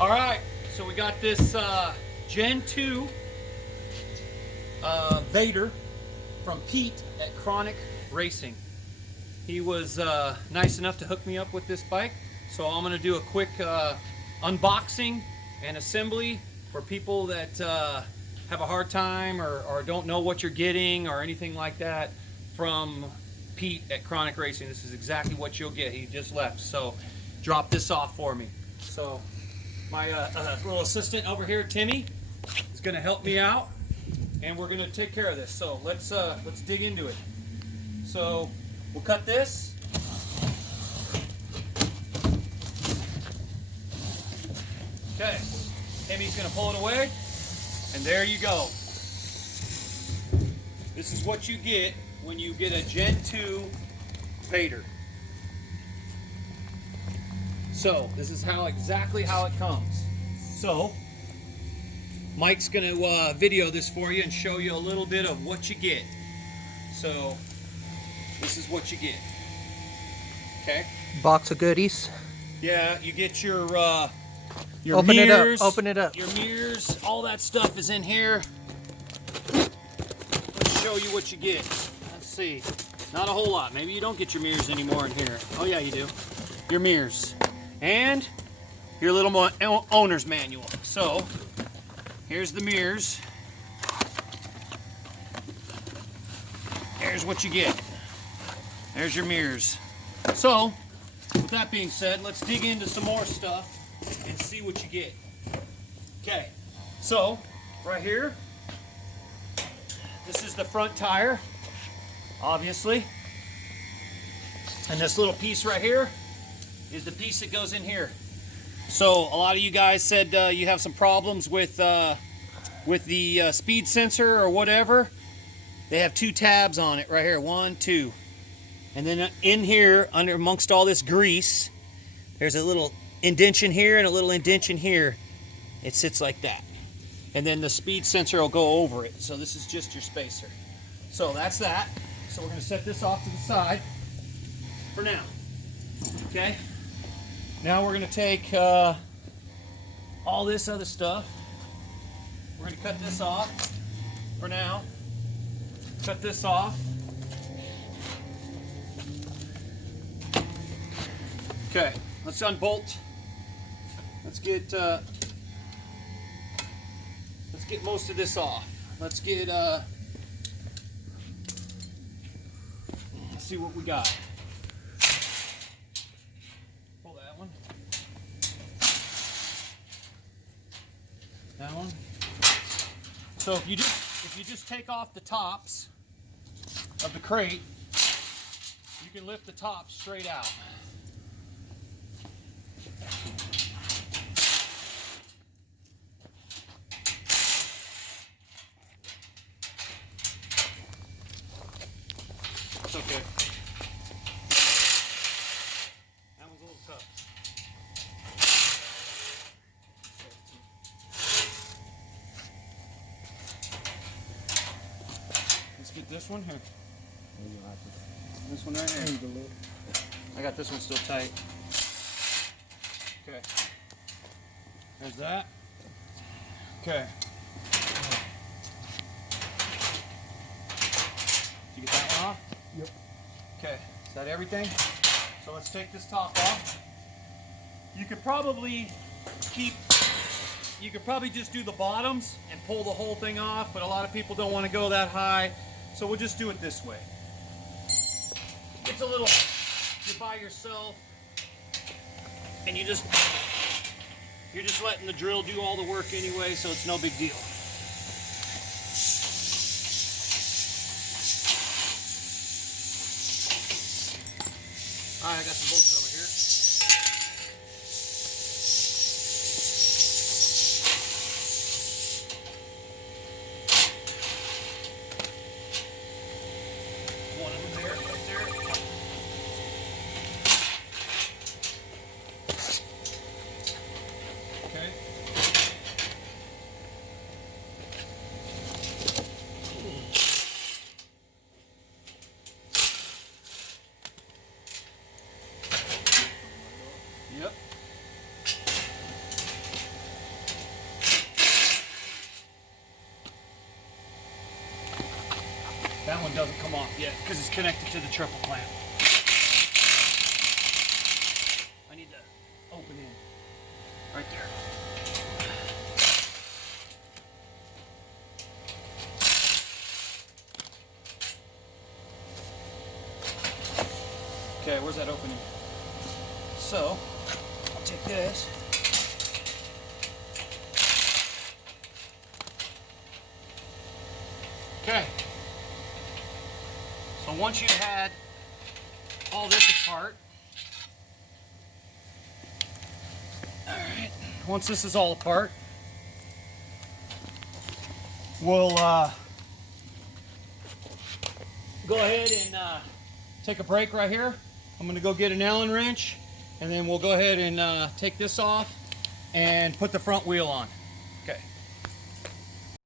All right, so we got this Gen 2 Vader from Pete at Chronic Racing. He was nice enough to hook me up with this bike, so I'm going to do a quick unboxing and assembly for people that have a hard time or don't know what you're getting or anything like that from Pete at Chronic Racing. This is exactly what you'll get. He just left, so drop this off for me. So my little assistant over here, Timmy, is going to help me out, and we're going to take care of this. So let's dig into it. So we'll cut this. Okay, Timmy's going to pull it away, and there you go. This is what you get when you get a Gen 2 Vader. So this is exactly how it comes. So Mike's going to video this for you and show you a little bit of what you get. So this is what you get. Okay. Box of goodies. Yeah, you get your open mirrors. it up. Open it up. Your mirrors, all that stuff is in here. Let's show you what you get. Let's see. Not a whole lot. Maybe you don't get your mirrors anymore in here. Oh yeah, you do. Your mirrors. And your little owner's manual. So here's the mirrors. Here's what you get. There's your mirrors. So with that being said, let's dig into some more stuff and see what you get. Okay, so right here, this is the front tire, obviously. And this little piece right here is the piece that goes in here. So a lot of you guys said you have some problems with the speed sensor or whatever. They have two tabs on it right here, 1, 2. And then in here, under amongst all this grease, there's a little indentation here and a little indentation here. It sits like that. And then the speed sensor will go over it. So this is just your spacer. So that's that. So we're going to set this off to the side for now. Okay. Now we're going to take all this other stuff. We're going to cut this off for now. Cut this off. Okay, let's unbolt. Let's get most of this off. Let's see what we got. Pull that one. That one. So if you just take off the tops of the crate, you can lift the top straight out. It's okay. That one's a little tough. Let's get this one here. This one right here. I got this one still tight. Okay. There's that. Okay. Did you get that one off? Yep. Okay. Is that everything? So let's take this top off. You could probably just do the bottoms and pull the whole thing off, but a lot of people don't want to go that high, so we'll just do it this way. It's a little, you're by yourself, and you're just letting the drill do all the work anyway, so it's no big deal. All right, I got some bolts over here. One of them there, right there. Okay. That one doesn't come off yet because it's connected to the triple clamp. I need to open in right there. Okay, where's that opening? So, I'll take this. Okay. So once you've had all this apart, all right, once this is all apart, we'll go ahead and take a break right here. I'm gonna go get an Allen wrench, and then we'll go ahead and take this off and put the front wheel on. Okay.